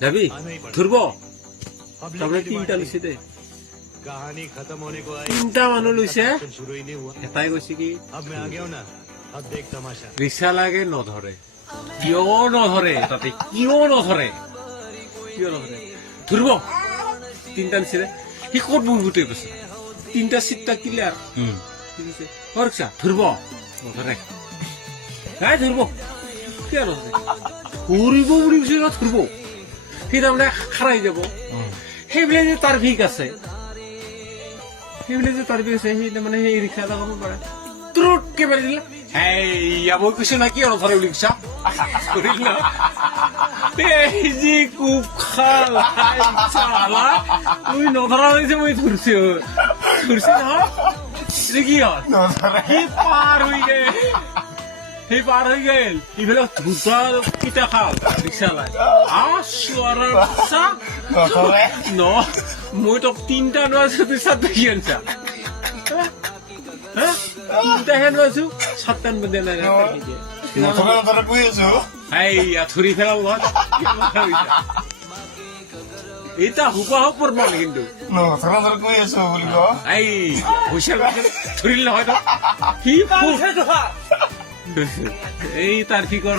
যাবি ধরব তারপরে তিনটা লুচি দে कहानी खत्म होने को आई তিনটা মানুহ লৈছে शुरू ही नहीं हुआ এটাই কৈছে কি अब मैं आ गया हूँ ना अब देख तमाशा ৰিক্সা লাগে নধৰে কিয় নধৰে তাতে কিয় নধৰে ধৰিব তিনটা লুচি দে সি ক'ত বহুতে কৈছে তিনটা চিটটা ক্লিয়াৰ ৰিক্সা ধৰিব নধৰে নাই ধৰিব কিয় নধৰে ধৰিব বুলি কৈছে ধৰিব সি তাৰমানে খাৰাই যাব সেইবিলাক যে তাৰ ভিক আছে সেইবিলাক যে তাৰ ভিক আছে সি তাৰমানে সেই ৰিক্সা এটা কৰিব পাৰে ত্ৰুটকে মাৰি দিলে হেয়া মই কৈছো না কি নধৰে বুলি কৈছা কৰিল না এই যি কোব খাল তুমি নধৰা হৈছে মই ধৰিছো নহয় এইটো কি হ'ল সি পাৰ হৈ গেল সেই পাৰ হৈ গেল ইফালে ধোচা কিটা খাল ৰিক্সা লাই চোৱাৰ বাচ্চা ন মই তো তিনটা নোৱাৰিছো তুই চাৰিটা কি আনছা তিনটাহে নোৱাৰিছো সাতটান বন্ধে নাই ধৰি ফেলাল এটা হুবাহ প্ৰমাণ কিন্তু এই পইচা ধৰিল নহয় সি এই তাৰ কি কৰ